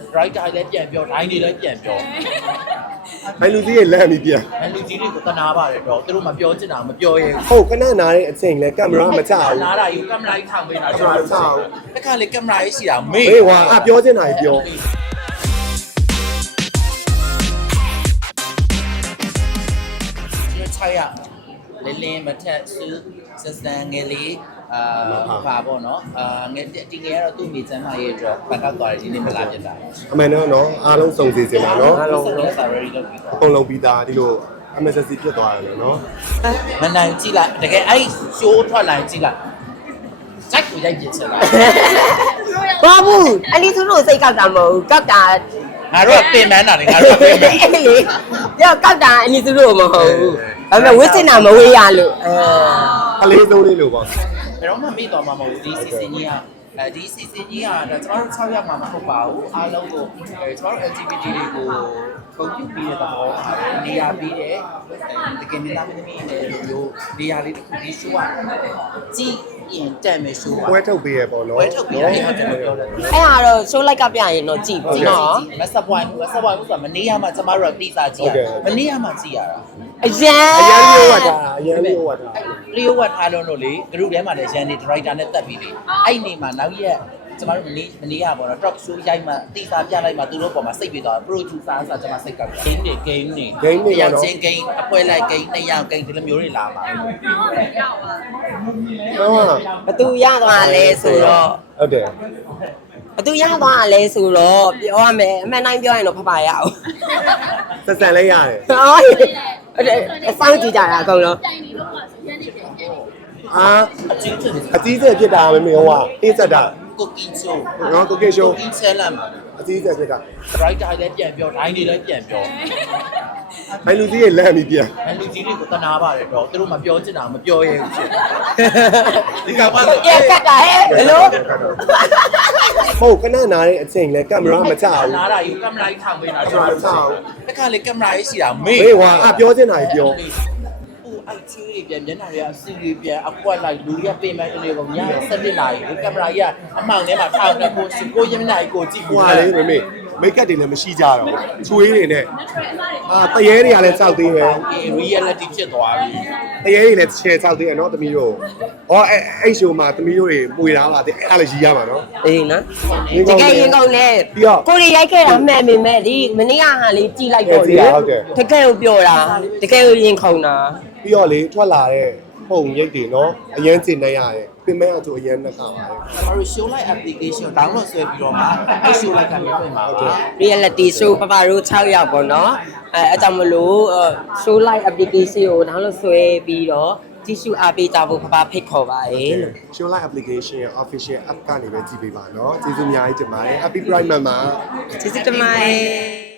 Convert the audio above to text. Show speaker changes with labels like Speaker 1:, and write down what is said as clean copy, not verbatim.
Speaker 1: writer လည်းပြန်ပြောဒိုင်းတွေလည်းပြန်ပြော
Speaker 2: ဘယ်လူကြီးရဲ့လမ်းပြီးပြန်
Speaker 1: လူကြီးတွေကိုတနာပါတယ်တော့သူတို့မပြောချင်တာမပြောရဲ
Speaker 2: ဟုတ်ခဏနားတဲ့အချိန်လဲကင်မရာမချဘူး
Speaker 1: နားတာယူကင်မရာကြီးထောင်ပေးတာကျွန်တော်တခါလေကင်မရာကြီးရှိတာမေး
Speaker 2: ဟေးဝါအပြောချင်တာပြော
Speaker 1: ခြိုက်ရလင်းလင်းမထက်စူးစစန်ငယ်လေးပါပေါ့နော်ငယ်ဒီငယ်ကတော့သူ့မိချမ်းမရဲ့အတွက်ဘန်ကောက်သွားတယ်ဒီနေ့မလာပြတ်တာ
Speaker 2: အမှန်တော့နော်အားလုံးစုံစီစင်ပါနော်
Speaker 1: အားလုံးလည်း salary လုပ်ပြီး
Speaker 2: အကုန်လုံးပြီးသားဒီလို MSC ဖြစ်သွားတယ်နော်
Speaker 1: မနိုင်ကြည့်လိုက်တကယ်အဲ့ show ထွက်လာကြည့်လိုက်ဇက်ကိုရိုက်ပြစ်ချင်လိုက်
Speaker 3: ဘာဘူးအလီသူတို့စိတ်ကောက်တာမဟုတ်ဘူးကောက်တာ
Speaker 1: ငါတို့ကပင်ပန်းတာလေငါတို့ကပင်ပန်း
Speaker 3: အဲ့လေပြောကောက်တာအလီသူတို့မဟုတ်ဘူးဒါပေမဲ့ဝစ်စင်တာမဝေးရလို့
Speaker 2: ကလေးသုံးလေးလိုပေါ့
Speaker 1: ဘယ်တော့မှမေ့သွားမှာမဟုတ်ဘူးဒီစီစဉ်ကြီးကဒီစီစဉ်ကြီးကကျွန်တော်တို့6ရက်မှမဟုတ်ပါဘူးအားလုံးကိုကျွန်တော်တို့ LGBT တွေကိုပုံပြပြီးတဲ့သဘောပါတယ်နေရာပြီးတယ်တကယ်မြင်လာမင်းသမီးနဲ့လိုမျိုးနေရာလေးတစ်ခုဒီ show ကကြည့်ရင်တက်မယ် show
Speaker 2: ပွဲထုတ်ပေးရပေါ့နော်
Speaker 1: ပွဲထုတ်ပြီးတယ်ဟုတ်တယ်လို့ပြောတယ်
Speaker 3: အဲ့ဟာတော့ show like ကပြရင်တော့ကြည့်ပေါ့နော်
Speaker 1: မဆက်ပွိုင်းဆိုတာမနေရမှကျမတို့ကတိစားကြည့်ရမနေရမှကြည့်ရတာ
Speaker 3: အရန်
Speaker 2: အရန်လေးဝတ်တာအရန်လေးဝတ်တာ
Speaker 1: လျှို့ဝတ်ထားလို့လို့လေ group ထဲမှာလည်းရန်နေ director နဲ့တက်ပြီးလေအဲ့နေမှာနောက်ရက်ကျမတို့မနေရပါတော့ talk show ရိုက်မှတိစားပြလိုက်မှသူတို့ပေါ်မှာစိတ်ပြေသွား producer ဆိုကျမစိတ်က game တွေ game တွေရောချင်း game အပွဲလိုက် game နှစ်ယောက် game ဒီလိုမျိုးတွေလာမှာ
Speaker 2: ဟုတ်
Speaker 3: ဘသူရသွားလဲဆိုတော့
Speaker 2: ဟုတ်တယ်
Speaker 3: ဘသူရသွားလဲဆိုတော့ပြောရမယ်အမှန်တိုင်းပြောရင်တော့ဖဖရအောင်
Speaker 2: ဆက်ဆံလေးရတယ်
Speaker 3: ဟောအဲ့ဒါစောင့်ကြည့်ကြတာအကုန်လုံး
Speaker 2: အာ
Speaker 1: အချင်းချင်း
Speaker 2: အကြီးကျယ်ဖြစ်တာမမေဟိုကအေးစက်တာ
Speaker 1: ကိုကင်းချို
Speaker 2: နော်ကိုကေရှိုး
Speaker 1: ကိုကင်းဆဲလမ်
Speaker 2: အကြီးကျယ်ဖြစ်တာ
Speaker 1: writer လည်းပြန်ပြောဒိုင်းတွေလည်းပြန်ပြော
Speaker 2: ဘယ်လူကြီးရဲ့လမ်းပြီးပြန်
Speaker 1: လူကြီးတွေကိုတနာပါတယ်တော့သူတို့မပြောချင်တာမပြောရဲဘူးရှင်ဒီကပါလေ
Speaker 3: ကဲကတ်တာဟဲ့ဘယ်လို
Speaker 2: ဟုတ်ခဏနားတဲ့အချိန်လဲကင်မရာမချဘူး
Speaker 1: နားတာယူကင်မရာကြီးထောင်ပေးတာကျွန်တော်တခါလေကင်မရာကြီးရှိတာမေး
Speaker 2: ဟေးဝါအပြောချင်တာပြော
Speaker 1: အိုက်ချီတွေပြန်မျက်နှာတွေအစီတွေပြန်အကွက်လိုက်လူတွေကပြင်မဲ့တွေကောင်ည7နာရီကင်မရာကြီးကအမှောင်ထဲမှာထောင်နေကိုရမျက်နှာကြီးကိုကြည့်
Speaker 2: ဟိုကလေမမေမိတ်ကပ်တွေလည်းမရှိကြတော့ချွေးတွေနဲ့အာတရေတွေကလည်းစောက်သေးပဲ
Speaker 1: reality ဖြစ်သွားပြီ
Speaker 2: တရေတွေလည်းချဲစောက်သေးရနော်သမီးတို့ဟောအဲ့ရှိုးမှာသမီးတို့တွေပွေတာပါတဲ့အဲ့လည်းရီးရမှာနော်
Speaker 3: အေးနော်တကယ်ရင်ကုန်လေကိုရီရိုက်ခဲ့တာမှန်ပေမဲ့ဒီမနေ့ကဟာလေးကြည်လိုက်တော့လေတကယ်ကိုပြောတာတကယ်ကိုရင်ခုန်တာ
Speaker 2: ပြီးတော့လေထွက်လာတဲ့ပုံရိပ်တွေနော်အရန်ကျင်နေရတယ်ပြင်မဲ့အတူအရန်နှက်ခါပါတယ်
Speaker 1: ကျွန်တော် show live application download ဆွဲပြီးတော့မှအဲ့ show live ကမြင်တွေ့မှာပါ
Speaker 3: reality show ပပတို့6ယောက်ပေါ့နော်အဲအကြောင်းမလို့ show live application ကိုနောက်လို့ဆွဲပြီးတော့ကြည့်ရှုအားပေးကြဖို့ပပဖိတ်ခေါ်ပါတယ်လို့
Speaker 2: Show Live application ရဲ့ official app ကနေပဲကြည့်ပေးပါနော်ကျေးဇူးအများကြီးတင်ပါတယ် Happy Pride မှာ
Speaker 3: ကျေးဇူးတင်ပါတယ်